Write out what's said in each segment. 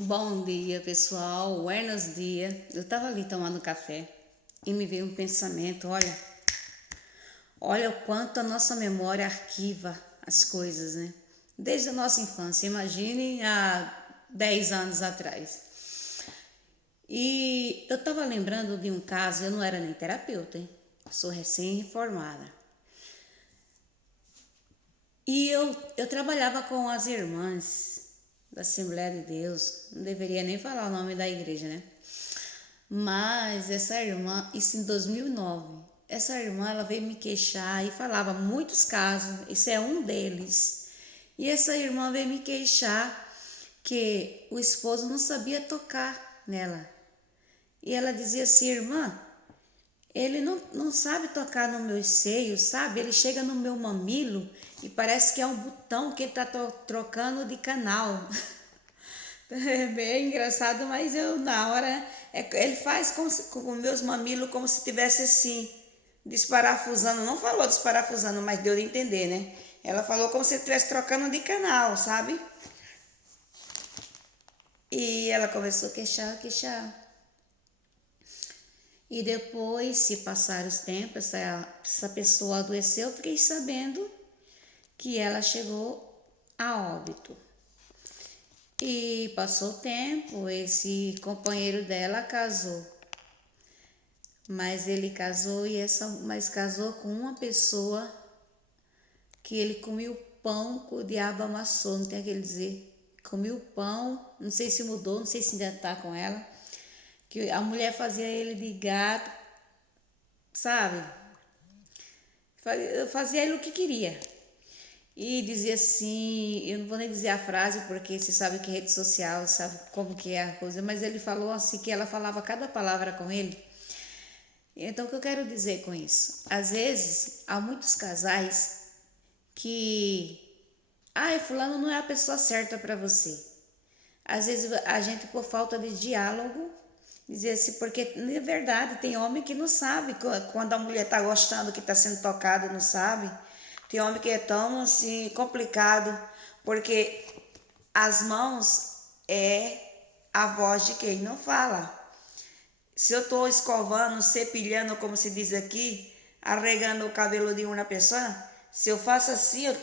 Bom dia, pessoal. Buenos dias. Eu estava ali tomando café e me veio um pensamento, olha o quanto a nossa memória arquiva as coisas, né? Desde a nossa infância, imagine há 10 anos atrás. E eu estava lembrando de um caso, eu não era nem terapeuta, hein? Sou recém-reformada. E eu trabalhava com as irmãs da Assembleia de Deus, não deveria nem falar o nome da igreja, né? Mas essa irmã, isso em 2009, essa irmã ela veio me queixar e falava muitos casos, esse é um deles. E essa irmã veio me queixar que o esposo não sabia tocar nela. E ela dizia assim, irmã, ele não sabe tocar no meu seio, sabe? Ele chega no meu mamilo e parece que é um botão que ele está trocando de canal. É bem engraçado, mas eu na hora ele faz com meus mamilos como se tivesse assim desparafusando. Não falou desparafusando, mas deu de entender, né? Ela falou como se estivesse trocando de canal, sabe? E ela começou a queixar. E depois, se passar os tempos, essa pessoa adoeceu, eu fiquei sabendo que ela chegou a óbito. E passou o tempo, esse companheiro dela casou. Mas ele casou mas casou com uma pessoa que ele comia o pão que o diabo amassou, não tem aquele dizer. Comia o pão, não sei se mudou, não sei se ainda tá com ela. Que a mulher fazia ele de gato, sabe? Fazia ele o que queria. E dizia assim, eu não vou nem dizer a frase, porque você sabe que rede social, sabe como que é a coisa, mas ele falou assim, que ela falava cada palavra com ele. Então, o que eu quero dizer com isso? Às vezes, há muitos casais que... fulano não é a pessoa certa para você. Às vezes, a gente, por falta de diálogo, dizer assim, porque, na verdade, tem homem que não sabe quando a mulher está gostando, que está sendo tocada, não sabe. Tem homem que é tão, assim, complicado, porque as mãos é a voz de quem não fala. Se eu estou escovando, cepilhando, como se diz aqui, arregando o cabelo de uma pessoa, se eu faço assim,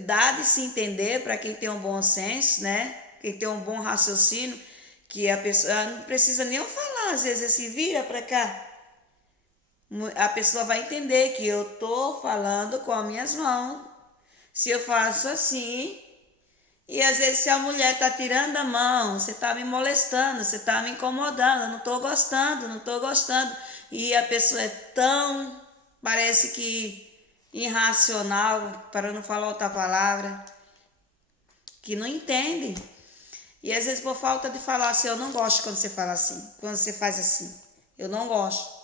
dá de se entender para quem tem um bom senso, né? Quem tem um bom raciocínio, que a pessoa não precisa nem eu falar, às vezes se vira para cá. A pessoa vai entender que eu estou falando com as minhas mãos. Se eu faço assim, e às vezes se a mulher está tirando a mão, você está me molestando, você está me incomodando, eu não estou gostando. E a pessoa é tão, parece que irracional, para não falar outra palavra, que não entende. E às vezes por falta de falar assim, eu não gosto quando você fala assim, quando você faz assim, eu não gosto.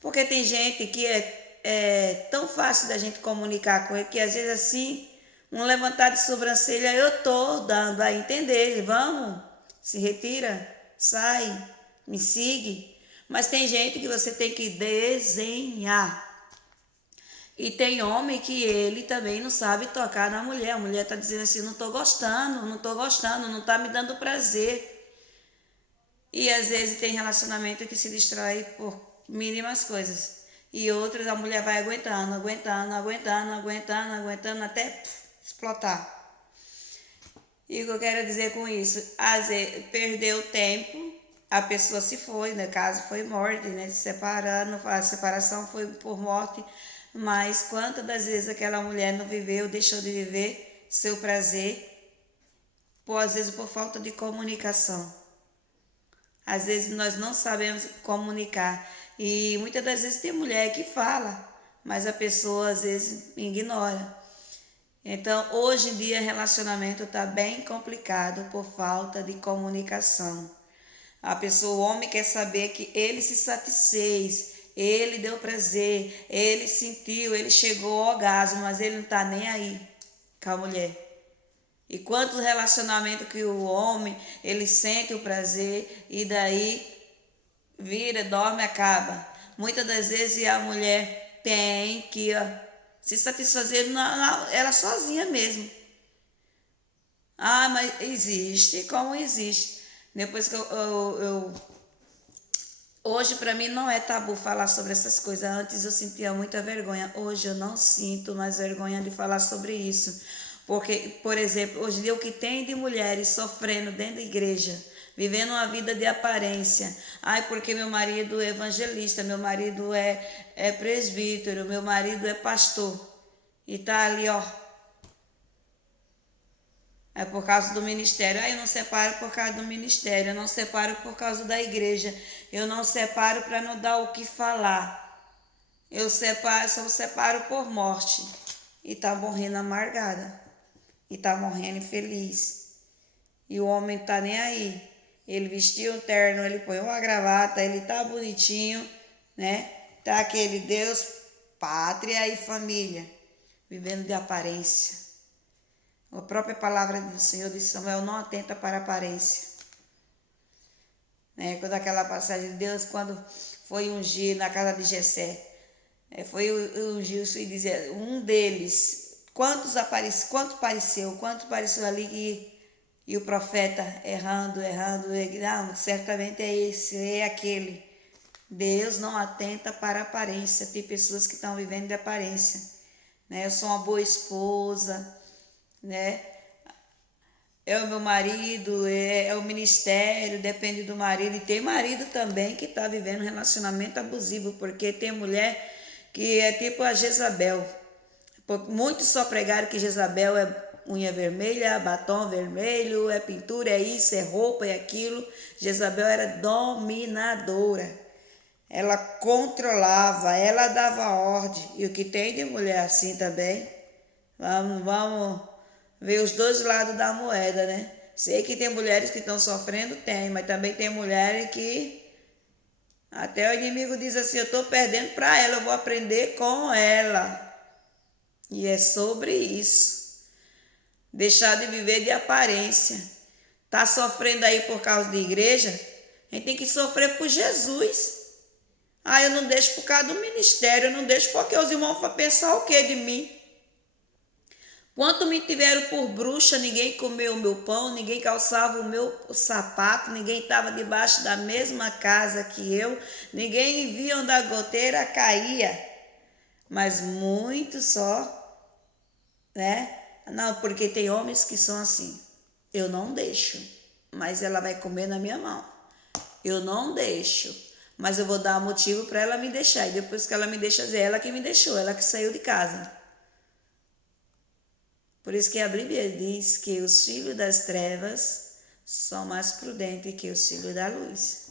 Porque tem gente que é tão fácil da gente comunicar com ele, que às vezes assim, um levantar de sobrancelha, eu tô dando a entender, vamos, se retira, sai, me siga. Mas tem gente que você tem que desenhar. E tem homem que ele também não sabe tocar na mulher. A mulher tá dizendo assim, não tô gostando, não tá me dando prazer. E às vezes tem relacionamento que se destrói por mínimas coisas. E outras a mulher vai aguentando até explotar. E o que eu quero dizer com isso? Às vezes perdeu tempo, a pessoa se foi, no caso foi morte, né? Se separando, a separação foi por morte. Mas quantas das vezes aquela mulher não viveu, deixou de viver seu prazer, às vezes por falta de comunicação. Às vezes nós não sabemos comunicar. E muitas das vezes tem mulher que fala, mas a pessoa às vezes ignora. Então, hoje em dia, relacionamento está bem complicado por falta de comunicação. O homem quer saber que ele se satisfez, ele deu prazer, ele sentiu, ele chegou ao orgasmo, mas ele não está nem aí com a mulher. E quantos relacionamentos que o homem, ele sente o prazer e daí vira, dorme, acaba. Muitas das vezes a mulher tem que se satisfazer ela sozinha mesmo. Mas existe como existe. Depois que hoje para mim não é tabu falar sobre essas coisas. Antes eu sentia muita vergonha. Hoje eu não sinto mais vergonha de falar sobre isso. Porque, por exemplo, hoje em dia o que tem de mulheres sofrendo dentro da igreja, vivendo uma vida de aparência. Ai, porque meu marido é evangelista, meu marido é presbítero, meu marido é pastor. E tá ali, ó. É por causa do ministério. Aí eu não separo por causa do ministério, eu não separo por causa da igreja, eu não separo para não dar o que falar. Eu separo, só separo por morte. E tá morrendo amargada. E tá morrendo infeliz. E o homem tá nem aí. Ele vestiu um terno, ele põe uma gravata, ele tá bonitinho, né? Tá aquele Deus, pátria e família, vivendo de aparência. A própria palavra do Senhor de Samuel não atenta para a aparência. Quando aquela passagem de Deus, quando foi ungir na casa de Jessé, foi ungir e dizer, um deles, quanto pareceu ali e o profeta errando, não, certamente é esse, é aquele. Deus não atenta para a aparência, tem pessoas que estão vivendo de aparência, né? Eu sou uma boa esposa, né? É o meu marido, é o ministério, depende do marido. E tem marido também que está vivendo um relacionamento abusivo, porque tem mulher que é tipo a Jezabel. Muitos só pregaram que Jezabel é unha vermelha, batom vermelho, é pintura, é isso, é roupa, é aquilo. Jezabel era dominadora. Ela controlava, ela dava ordem. E o que tem de mulher assim também? Vamos ver os dois lados da moeda, né? Sei que tem mulheres que estão sofrendo, tem, mas também tem mulheres que até o inimigo diz assim, eu estou perdendo para ela, eu vou aprender com ela. E é sobre isso. Deixar de viver de aparência. Tá sofrendo aí por causa de igreja? A gente tem que sofrer por Jesus. Eu não deixo por causa do ministério, eu não deixo porque os irmãos vão pensar o que de mim? Quanto me tiveram por bruxa, ninguém comeu o meu pão, ninguém calçava o meu sapato, ninguém estava debaixo da mesma casa que eu, ninguém via onde a goteira caía. Mas muito só, né? Não, porque tem homens que são assim. Eu não deixo, mas ela vai comer na minha mão. Eu não deixo, mas eu vou dar motivo para ela me deixar. E depois que ela me deixa, é ela que me deixou, ela que saiu de casa. Por isso que a Bíblia diz que os filhos das trevas são mais prudentes que os filhos da luz.